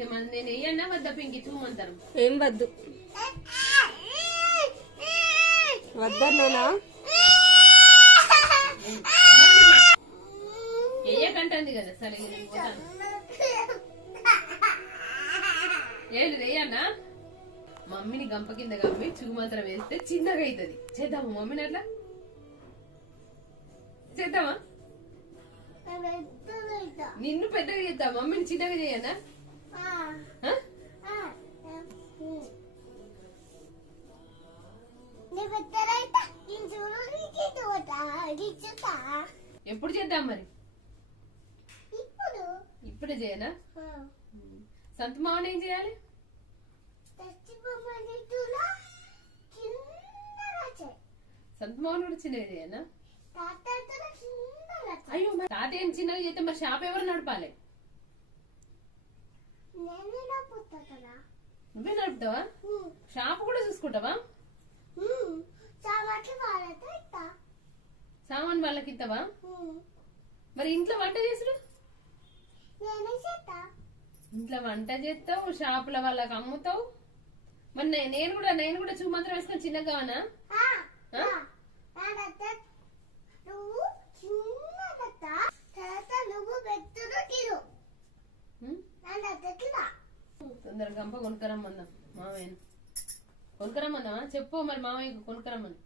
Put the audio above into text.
నేను వేయన్నా వద్దా పింకి చూమంటారు ఏం వద్దు వద్దన్నా వేయకంటుంది కదా సరే నేను పోతాను ఏంటి వేయన్నా మమ్మీని గంప కింద కమ్మి చూ మాత్రం వేస్తే చిన్నగా అవుతుంది చేద్దామా మమ్మీని అట్లా చేద్దామా నిన్ను పెద్దగా చేద్దా మమ్మీని చిన్నగా చేయనా ఎప్పుడు చేద్దాం మరి ఇప్పుడే చేయనా సంత మామని ఏం చేయాలి సంత మామని కూడా చిన్నగా చేయనా అయ్యో తాత ఏం చిన్నగా చేస్తే మరి షాప్ ఎవరు నడపాలి నువ్వే నడుపుతావా షాప్ కూడా చూసుకుంటావా సామాన్ వాళ్ళకి ఇస్తావా మరి ఇంట్లో వంట చేసుడు ఇంట్లో వంట చేస్తావు షాపుల వాళ్ళకి అమ్ముతావు మరి నేను కూడా చూమంత్రం వేసుకొని చిన్నగా తొందరగా గంప కొనుక్కరమ్మందాం మామయ్య కొనుక్కరమ్మందామా చెప్పు మరి మామయ్య కొనుక్కరమ్మని